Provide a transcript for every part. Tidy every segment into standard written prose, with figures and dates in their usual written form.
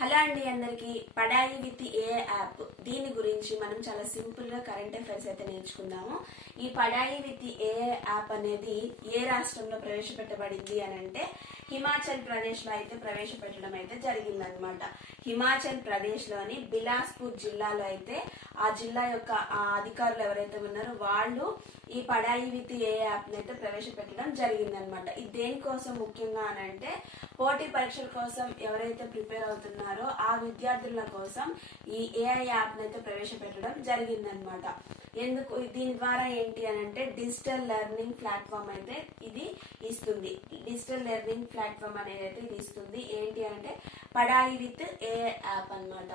Hello అండి అందరికి పడాయి with a app దీని గురించి మనం చాలా సింపుల్ గా కరెంట్ అఫైర్స్ అయితే నేర్చుకుందాము. ఈ పడాయి విత్ ఏ యాప్ అనేది ఏ రాష్ట్రంలో ప్రవేశపెట్టబడింది అని అంటే హిమాచల్ ప్రదేశ్ లో అయితే ప్రవేశపెట్టడం అయితే జరిగిందనమాట. హిమాచల్ ప్రదేశ్ లోని బిలాస్పూర్ జిల్లాలో అయితే ఆ జిల్లా యొక్క అధికారులు ఎవరైతే ఉన్నారో వాళ్ళు ఈ పడాయి విత్ ఏ యాప్ అయితే ప్రవేశపెట్టడం జరిగిందనమాట. ఇది దేనికోసం ముఖ్యంగా అని అంటే పోటీ పరీక్షల కోసం ఎవరైతే ప్రిపేర్ అవుతున్నారో ఆ విద్యార్థుల కోసం ఈ ఏఐ యాప్ అయితే ప్రవేశపెట్టడం జరిగిందనమాట. ఎందుకు దీని ద్వారా ఏంటి అని అంటే డిజిటల్ లెర్నింగ్ ప్లాట్ఫామ్ అయితే ఇది ఇస్తుంది. డిజిటల్ లెర్నింగ్ ప్లాట్ఫామ్ అనేది అయితే ఇది ఇస్తుంది. ఏంటి అంటే పడాయి విత్ ఏ యాప్ అనమాట.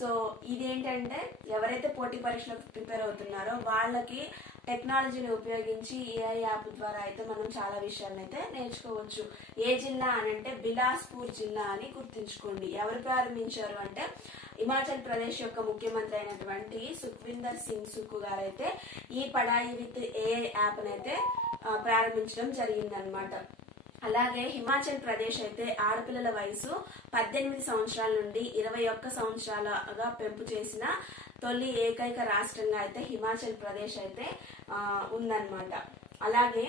సో ఇది ఏంటంటే ఎవరైతే పోటీ పరీక్షలకు ప్రిపేర్ అవుతున్నారో వాళ్ళకి టెక్నాలజీని ఉపయోగించి ఏఐ యాప్ ద్వారా అయితే మనం చాలా విషయాలను అయితే నేర్చుకోవచ్చు. ఏ జిల్లా అని అంటే బిలాస్పూర్ జిల్లా అని గుర్తుంచుకోండి. ఎవరు ప్రారంభించారు అంటే హిమాచల్ ప్రదేశ్ యొక్క ముఖ్యమంత్రి అయినటువంటి సుఖ్వీందర్ సింగ్ సుక్కు గారు అయితే ఈ పడాయి విత్ ఏఐ యాప్ అయితే ప్రారంభించడం జరిగిందనమాట. అలాగే హిమాచల్ ప్రదేశ్ అయితే ఆడపిల్లల వయసు 18 సంవత్సరాల నుండి 21 సంవత్సరాలుగా పెంపు చేసిన తొలి ఏకైక రాష్ట్రంగా అయితే హిమాచల్ ప్రదేశ్ అయితే ఉందన్నమాట. అలాగే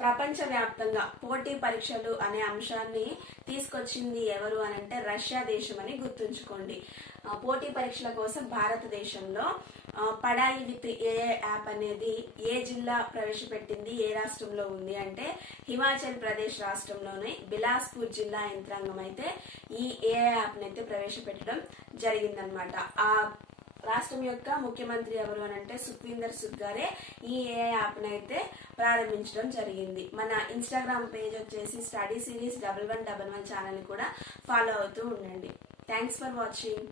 ప్రపంచ వ్యాప్తంగా పోటీ పరీక్షలు అనే అంశాన్ని తీసుకొచ్చింది ఎవరు అని అంటే రష్యా దేశం అని గుర్తుంచుకోండి. పోటీ పరీక్షల కోసం భారతదేశంలో పడాయి విత్ ఏ యాప్ అనేది ఏ జిల్లా ప్రవేశపెట్టింది, ఏ రాష్ట్రంలో ఉంది అంటే హిమాచల్ ప్రదేశ్ రాష్ట్రంలోనే బిలాస్పూర్ జిల్లా యంత్రాంగం అయితే ఈ ఏ యాప్ అయితే ప్రవేశపెట్టడం జరిగిందనమాట. ఆ రాష్ట్రం యొక్క ముఖ్యమంత్రి ఎవరు అని అంటే సుఖ్వీందర్ సుఖ్ గారే ఈ ఏ యాప్ అయితే ప్రారంభించడం జరిగింది. మన ఇన్స్టాగ్రామ్ పేజ్ వచ్చేసి స్టడీ సిరీస్ 1111 ఛానల్ కూడా ఫాలో అవుతూ ఉండండి. Thanks for watching.